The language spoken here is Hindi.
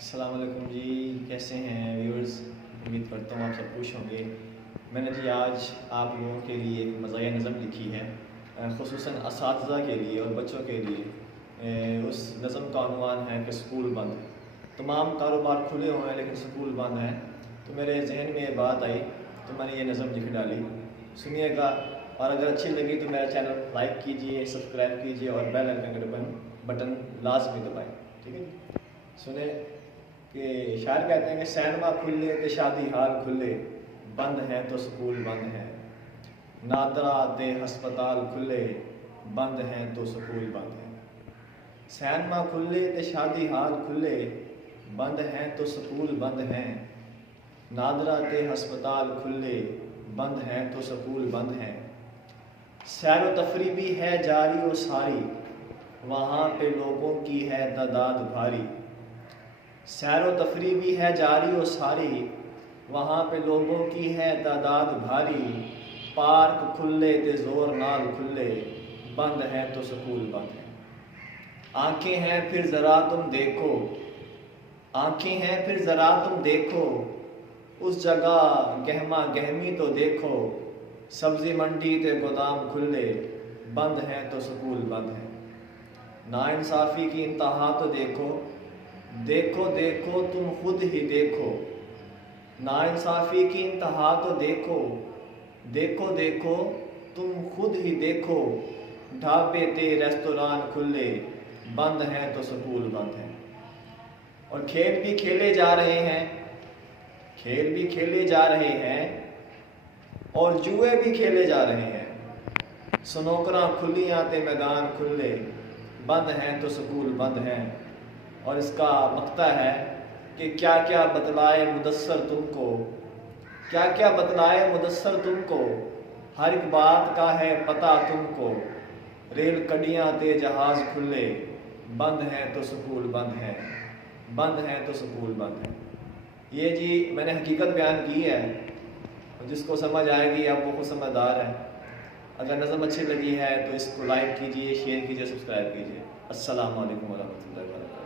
अस्सलाम वालेकुम जी, कैसे हैं व्यूअर्स। उम्मीद करता हूँ आप सब खुश होंगे। मैंने जी आज आप लोगों के लिए एक मज़ाहिया नज़म लिखी है, ख़ुसूसन असातिज़ा के लिए और बच्चों के लिए। उस नज़म का उन्वान है कि स्कूल बंद। तमाम कारोबार खुले हुए हैं लेकिन स्कूल बंद हैं। तो मेरे जहन में ये बात आई तो मैंने ये नज़म लिख डाली। सुनिएगा, और अगर अच्छी लगी तो मेरा चैनल लाइक कीजिए, सब्सक्राइब कीजिए और बेल आइकन का बटन लाजमी दबाएँ। ठीक है, सुने कि शायर कहते हैं कि सैनमा खुले तो शादी हाल खुले, बंद हैं तो स्कूल बंद हैं। नादरा दे हस्पताल खुले, बंद हैं तो स्कूल बंद हैं। सैनमा खुले तो शादी हाल खुले, बंद हैं तो स्कूल बंद हैं। नादरा दे हस्पताल खुले, बंद हैं तो स्कूल बंद हैं। सैर व तफरी भी है जारी व सारी, वहाँ पे लोगों की है तादाद भारी। सैर व तफरी भी है जारी व सारी, वहाँ पे लोगों की है तादाद भारी। पार्क खुले ते जोर नाल खुले, बंद है तो स्कूल बंद है। आंखें हैं फिर ज़रा तुम देखो, आंखें हैं फिर ज़रा तुम देखो, उस जगह गहमा गहमी तो देखो। सब्ज़ी मंडी ते गोदाम खुले, बंद हैं तो स्कूल बंद है। नाइंसाफ़ी की इंतहा तो देखो, देखो देखो तुम खुद ही देखो। नाइंसाफ़ी की इंतहा तो देखो, देखो देखो तुम खुद ही देखो। ढाबे ते रेस्तोरां खुले, बंद हैं तो स्कूल बंद हैं। और खेल भी खेले जा रहे हैं, खेल भी खेले जा रहे हैं और जुए भी खेले जा रहे हैं। स्नूकरां खुलियां ते मैदान खुले, बंद हैं तो स्कूल बंद हैं। और इसका मक्ता है कि क्या क्या बतलाए मुदस्सर तुमको, क्या क्या बतलाए मुदस्सर तुमको। हर एक बात का है पता तुमको। रेल कड़ियाँ ते जहाज़ खुले, बंद हैं तो स्कूल बंद हैं, बंद हैं तो स्कूल बंद हैं। ये जी मैंने हकीकत बयान की है, जिसको समझ आएगी अब वो खुद समझदार है। अगर नज़म अच्छी लगी है तो इसको लाइक कीजिए, शेयर कीजिए, सब्सक्राइब कीजिए। अस्सलाम वालेकुम व रहमतुल्लाहि व बरकातहू।